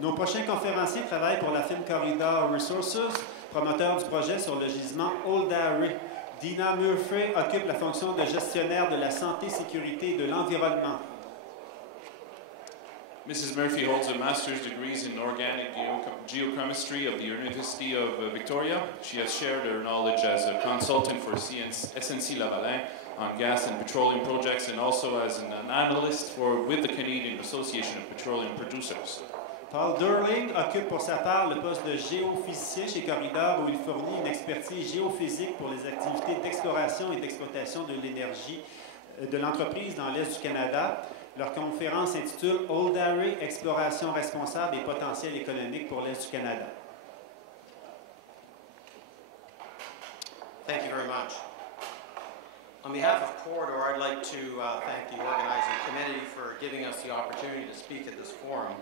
Nos prochains conférenciers travaillent pour la firme Corridor Resources, promoteur du projet sur le gisement Old-Harry. Dina Murphy occupe la fonction de gestionnaire de la santé, sécurité et de l'environnement. Mrs. Murphy holds a master's degrees in organic geochemistry of the University of Victoria. She has shared her knowledge as a consultant for SNC-Lavalin on gas and petroleum projects and also as an analyst with the Canadian Association of Petroleum Producers. Paul Durling occupe pour sa part le poste de géophysicien chez Corridor où il fournit une expertise géophysique pour les activités d'exploration et d'exploitation de l'énergie de l'entreprise dans l'Est du Canada. Leur conférence s'intitule Old-Harry, exploration responsable et potentiel économique pour l'Est du Canada. Thank you very much. On behalf of Corridor, I'd like to thank the organizing committee for giving us the opportunity to speak at this forum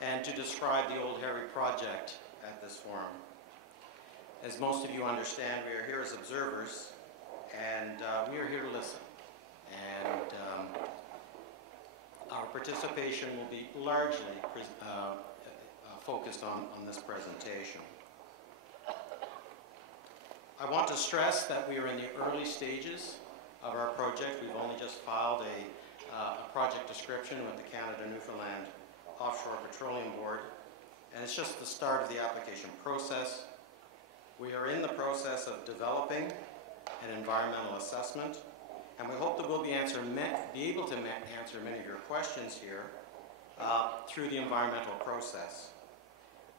and to describe the Old-Harry project at this forum. As most of you understand, we are here as observers, and we are here to listen. And our participation will be largely focused on this presentation. I want to stress that we are in the early stages of our project. We've only just filed a project description with the Canada-Newfoundland Offshore Petroleum Board, and it's just the start of the application process. We are in the process of developing an environmental assessment, and we hope that we'll be able to answer many of your questions here through the environmental process.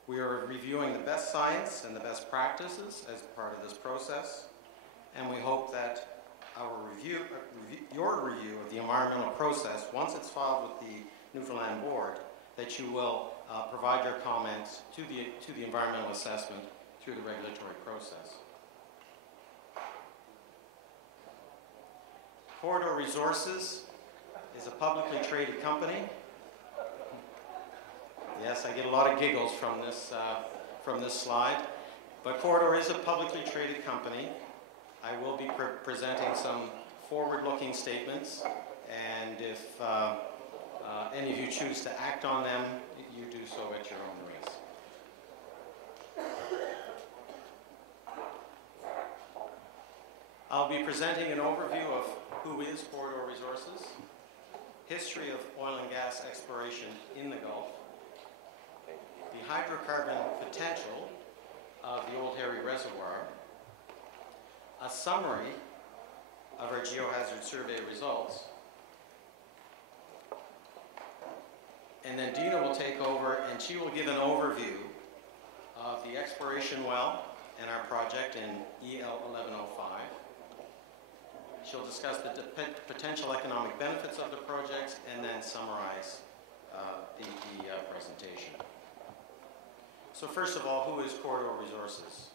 We are reviewing the best science and the best practices as part of this process, and we hope that your review of the environmental process, once it's filed with the Newfoundland Board, that you will provide your comments to the environmental assessment through the regulatory process. Corridor Resources is a publicly traded company. Yes, I get a lot of giggles from this slide, but Corridor is a publicly traded company. I will be presenting some forward-looking statements, and if any of you choose to act on them, you do so at your own risk. I'll be presenting an overview of who is Corridor Resources, history of oil and gas exploration in the Gulf, the hydrocarbon potential of the Old-Harry Reservoir, a summary of our geohazard survey results, and then Dina will take over and she will give an overview of the exploration well in our project in EL 1105. She'll discuss the potential economic benefits of the projects and then summarize the presentation. So first of all, who is Corridor Resources?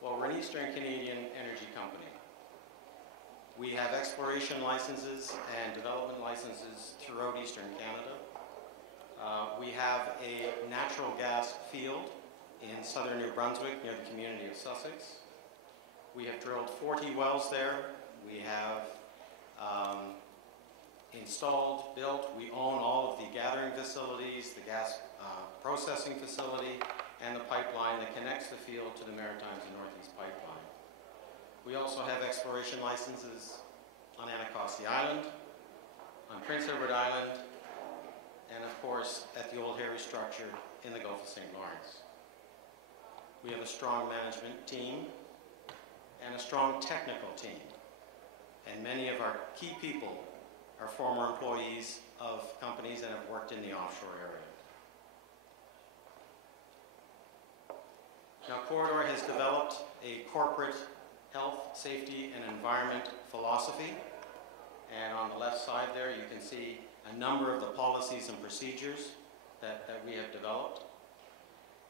Well, we're an Eastern Canadian energy company. We have exploration licenses and development licenses throughout Eastern Canada. We have a natural gas field in southern New Brunswick near the community of Sussex. We have drilled 40 wells there. We have installed, built, we own all of the gathering facilities, the gas processing facility, and the pipeline that connects the field to the Maritimes and Northeast Pipeline. We also have exploration licenses on Anacostia Island, on Prince Edward Island, and of course at the Old-Harry structure in the Gulf of St. Lawrence. We have a strong management team and a strong technical team. And many of our key people are former employees of companies and have worked in the offshore area. Now, Corridor has developed a corporate health, safety, and environment philosophy. And on the left side there, you can see a number of the policies and procedures that we have developed.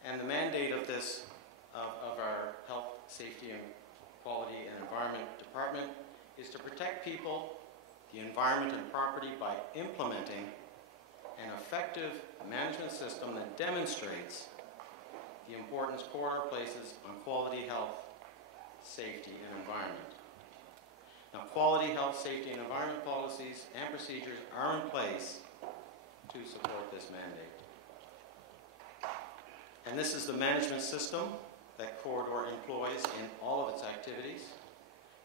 And the mandate of this, of our health, safety, and quality and environment department is to protect people, the environment, and property by implementing an effective management system that demonstrates the importance Corridor places on quality health, safety, and environment. Now, quality health, safety, and environment policies and procedures are in place to support this mandate. And this is the management system that Corridor employs in all of its activities.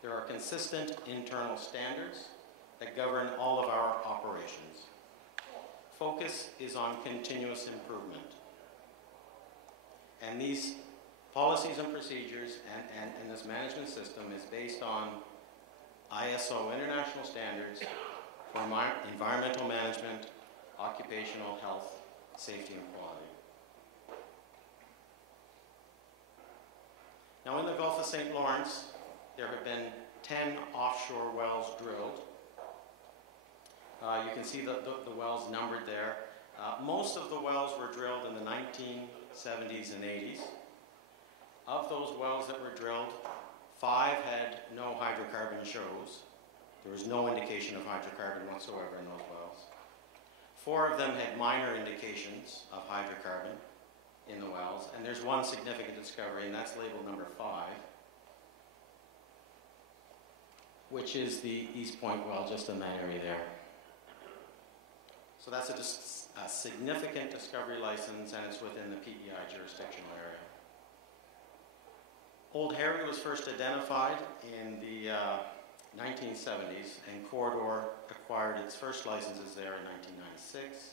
There are consistent internal standards that govern all of our operations. Focus is on continuous improvement. And these policies and procedures and this management system is based on ISO international standards for environmental management, occupational health, safety, and quality. Now, in the Gulf of St. Lawrence, there have been 10 offshore wells drilled. You can see the wells numbered there. Most of the wells were drilled in the 1970s and 80s. Of those wells that were drilled, 5 had no hydrocarbon shows. There was no indication of hydrocarbon whatsoever in those wells. 4 of them had minor indications of hydrocarbon in the wells, and there's one significant discovery, and that's labeled number 5, which is the East Point well just in that area there. So that's a significant discovery license, and it's within the PEI jurisdictional area. Old Harry was first identified in the 1970s, and Corridor acquired its first licenses there in 1996.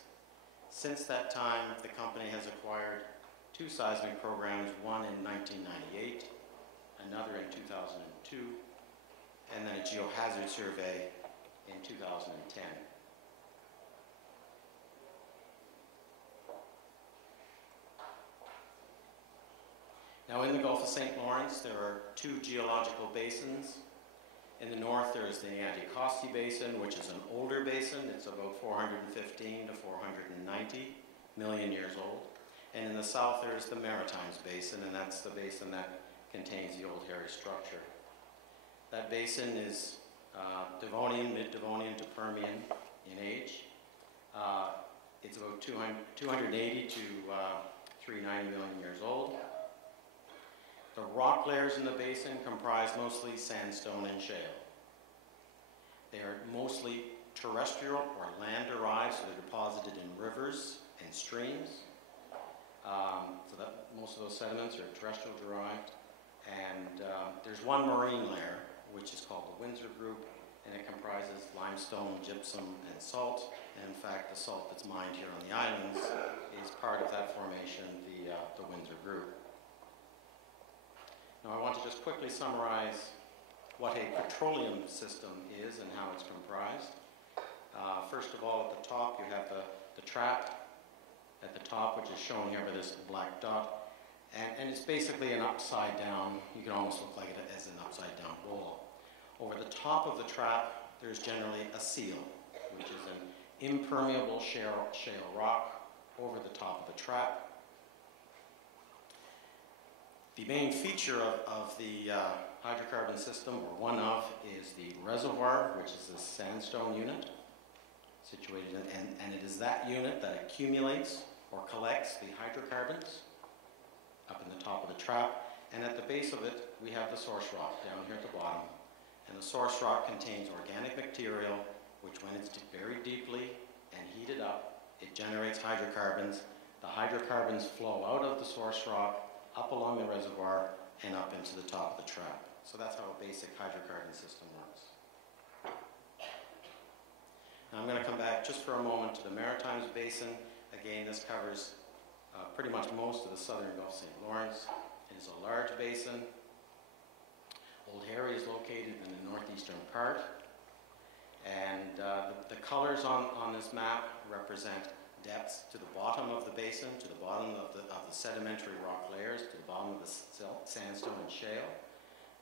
Since that time, the company has acquired 2 seismic programs, one in 1998, another in 2002, and then a geohazard survey in 2010. Now, in the Gulf of St. Lawrence, there are 2 geological basins. In the north, there is the Anticosti Basin, which is an older basin. It's about 415 to 490 million years old. And in the south, there is the Maritimes Basin, and that's the basin that contains the Old Harry structure. That basin is Devonian, mid-Devonian to Permian in age. It's about 280 to 390 million years old. The rock layers in the basin comprise mostly sandstone and shale. They are mostly terrestrial or land-derived, so they're deposited in rivers and streams. So that most of those sediments are terrestrial derived. And there's one marine layer, which is called the Windsor Group, and it comprises limestone, gypsum, and salt. And in fact, the salt that's mined here on the islands is part of that formation, the Windsor Group. Now, I want to just quickly summarize what a petroleum system is and how it's comprised. First of all, at the top, you have the trap at the top, which is shown here by this black dot. And it's basically an upside down, you can almost look like it as an upside down bowl. Over the top of the trap, there's generally a seal, which is an impermeable shale rock over the top of the trap. The main feature of the hydrocarbon system, or one of, is the reservoir, which is this sandstone unit situated in, and it is that unit that accumulates or collects the hydrocarbons up in the top of the trap. And at the base of it, we have the source rock down here at the bottom. And the source rock contains organic material, which when it's buried deeply and heated up, it generates hydrocarbons. The hydrocarbons flow out of the source rock, up along the reservoir, and up into the top of the trap. So that's how a basic hydrocarbon system works. Now I'm going to come back just for a moment to the Maritimes Basin. Again, this covers pretty much most of the southern Gulf of St. Lawrence. It is a large basin. Old Harry is located in the northeastern part. And the colors on this map represent depths to the bottom of the basin, to the bottom of the sedimentary rock layers, to the bottom of the sandstone and shale.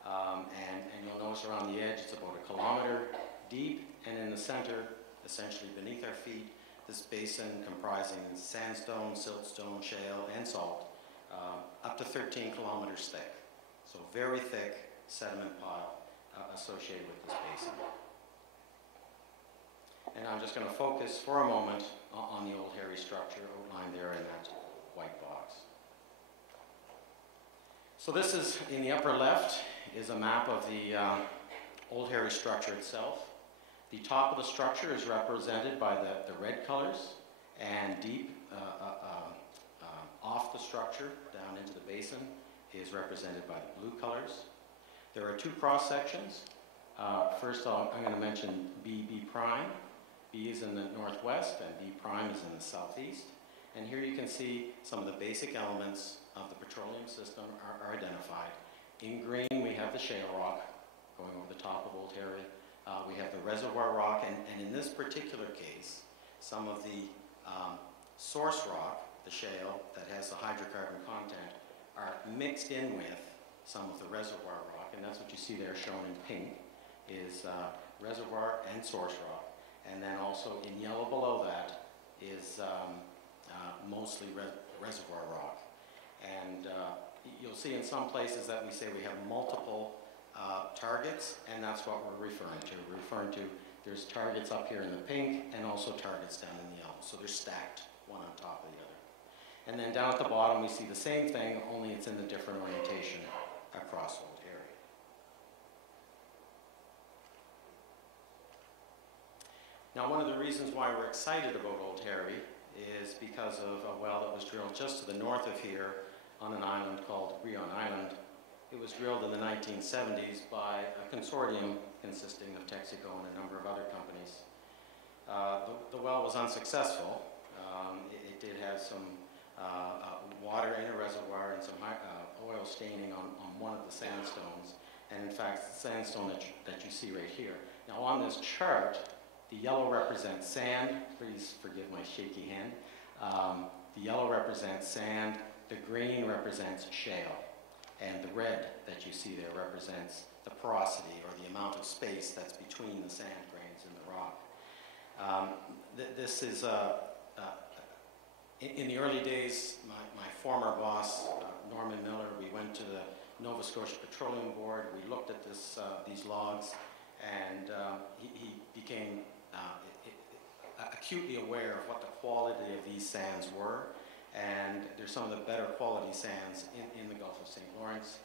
And you'll notice around the edge it's about 1 kilometer deep, and in the center, essentially beneath our feet, this basin comprising sandstone, siltstone, shale, and salt, up to 13 kilometers thick. So very thick sediment pile associated with this basin. And I'm just going to focus for a moment on the Old Harry structure outlined there in that white box. So this is, in the upper left, is a map of the Old Harry structure itself. The top of the structure is represented by the red colors, and deep off the structure down into the basin is represented by the blue colors. There are two cross sections. First I'm going to mention B prime. B is in the northwest and B prime is in the southeast. And here you can see some of the basic elements of the petroleum system are identified. In green we have the shale rock going over the top of Old Harry. We have the reservoir rock, and in this particular case, some of the source rock, the shale, that has the hydrocarbon content, are mixed in with some of the reservoir rock, and that's what you see there shown in pink, is reservoir and source rock. And then also in yellow below that is mostly reservoir rock. And you'll see in some places that we say we have multiple targets, and that's what we're referring to. We're referring to there's targets up here in the pink and also targets down in the yellow. So they're stacked, one on top of the other. And then down at the bottom we see the same thing, only it's in the different orientation across Old Harry. Now, one of the reasons why we're excited about Old Harry is because of a well that was drilled just to the north of here on an island called Rion Island. It was drilled in the 1970s by a consortium consisting of Texaco and a number of other companies. The well was unsuccessful. It did have some water in a reservoir and some oil staining on one of the sandstones. And in fact, the sandstone that you see right here. Now on this chart, the yellow represents sand. Please forgive my shaky hand. The yellow represents sand. The green represents shale. And the red that you see there represents the porosity, or the amount of space that's between the sand grains and the rock. This is, in the early days, my former boss, Norman Miller, we went to the Nova Scotia Petroleum Board. We looked at these logs, and he became acutely aware of what the quality of these sands were. And there's some of the better quality sands in the Gulf of St. Lawrence.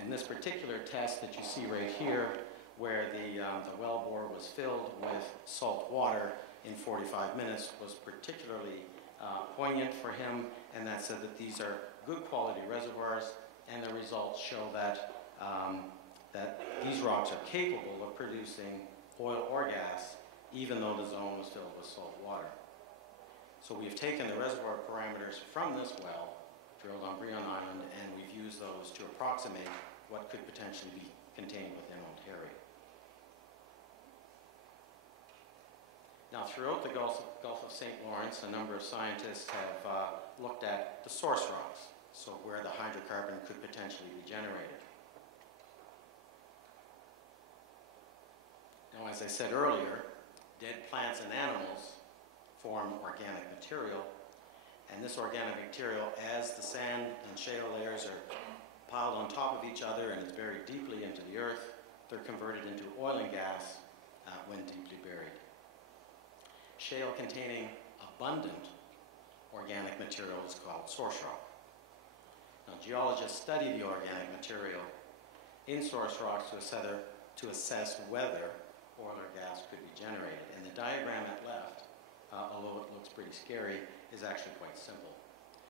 And this particular test that you see right here, where the well bore was filled with salt water in 45 minutes, was particularly poignant for him, and that said that these are good quality reservoirs, and the results show that, that these rocks are capable of producing oil or gas, even though the zone was filled with salt water. So we've taken the reservoir parameters from this well, drilled on Brion Island, and we've used those to approximate what could potentially be contained within Old Harry. Now, throughout the Gulf of St. Lawrence, a number of scientists have looked at the source rocks, so where the hydrocarbon could potentially be generated. Now, as I said earlier, dead plants and animals form organic material, and this organic material, as the sand and shale layers are piled on top of each other and it's buried deeply into the earth, they're converted into oil and gas when deeply buried. Shale containing abundant organic material is called source rock. Now, geologists study the organic material in source rocks to assess whether oil or gas could be generated. And the diagram at left, although it looks pretty scary, is actually quite simple.